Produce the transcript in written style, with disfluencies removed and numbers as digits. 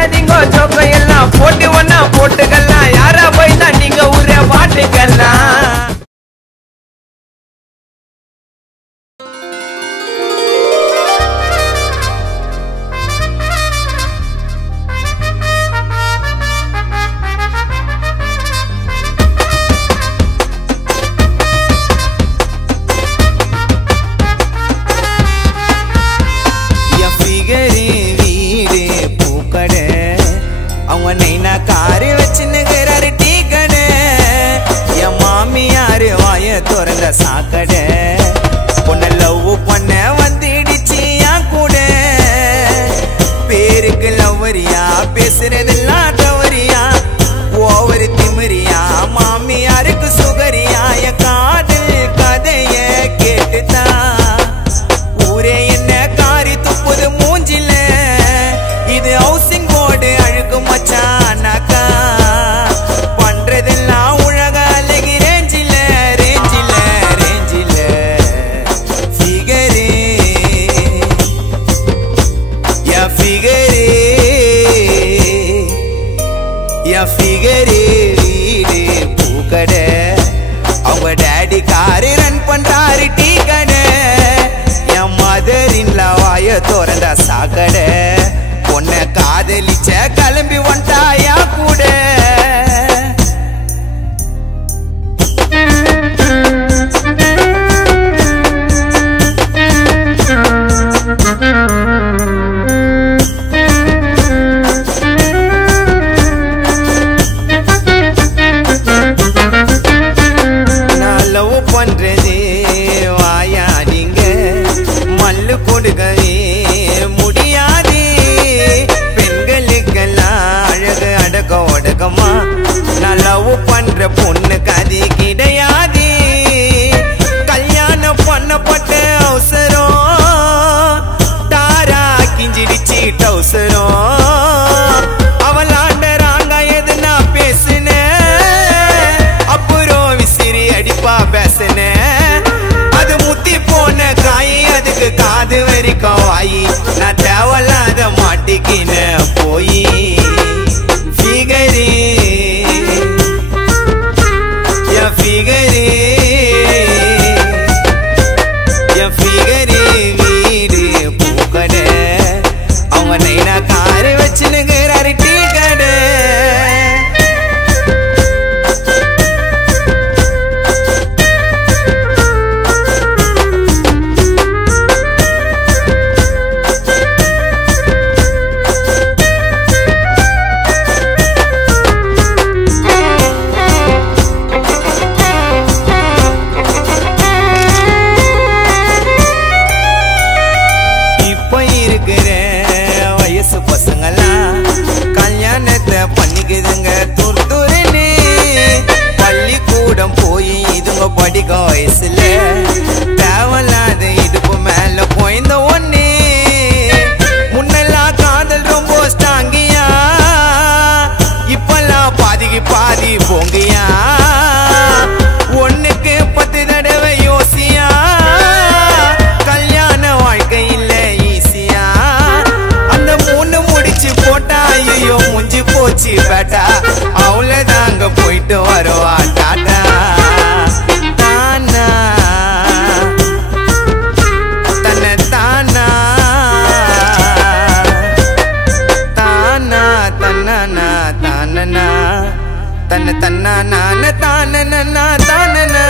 போடாதீங்க ஜோக்க எல்லாம் போட்டு ஒன்னா போட்டுக்கலாம் யாரா போய் தான் நீங்க ஊரே பாட்டுக்கலாம் சாக்கடை பொண்ண லவ் பண்ண வந்துடுச்சு என் கூட பேருக்கு லவ்வரியா பேசுறதெல்லாம் தவறியா ஓவரு திமிரியா மாமியாருக்கு சுகரியா என் காதல் கதைய கேட்டுதான் ஊரே என்ன காரி துப்புது மூஞ்சில இது ஹவுசிங் போர்டு அழுக்கு மச்சானாக்கா பண்றதெல்லாம் உலக அழகி ரேஞ்சில ஃபிகரே வீடு பூக்கடை அவங்க டாடி காரு ரன் பண்றாரு டீ கடை என் மதரின் வாய திறந்தா சாக்கடை பொண்ணை காதலிச்ச கிளம்பி வந்துட்டாயா கூட பண்றது வாயாடிங்க மல்லு கொடுக்கவே முடியாது பெண்களுக்கெல்லாம் அழகு அடக்க ஒடுக்கமா நான் லவ் பண்ற பொண்ணுக்கு அது கிடையாது கல்யாணம் பண்ணப்பட்ட அவசரம் தாரா கிஞ்சிடுச்சு டவுசரம் அவளாண்டறாங்க எது நான் பேசுனேன் அப்புறம் விசிறி அடிப்பா பேசுன அது முத்தி போன காய் அதுக்கு காது வரைக்கும் வாயி நான் தேவலாத மாட்டிக்கின போய் ஃபிகரே என் ஃபிகரே என் ஃபிகரே வீடு பூக்கடை அவங்க நைனா காரை வச்சுனுங்கிறாரு டீ கடை பண்ணிக்குதுங்க துர்துருன்னு பள்ளிக்கூடம் போய் இதுங்க படிக்க வயசுல தேவலாத இடுப்பு மேல போய்ந்த ஒண்ணு முன்னெல்லாம் காதல் ரொம்ப ஸ்டாங்கியா இப்பெல்லாம் பாதிக்கு பாதி போங்கியா ஒண்ணுக்கு 10 தடவை யோசியா கல்யாண வாழ்க்கை இல்ல ஈஸியா அந்த 3 முடிச்சு போட்டா ஐயோ முஞ்சி போச்சு பேட்டா அவ்வளவுதாங்க போயிட்டு வருவா டாட்டா தானா தன்னை தானா தானா தன்னா தானனா தன்னை தன்னா நான தானனா தானனா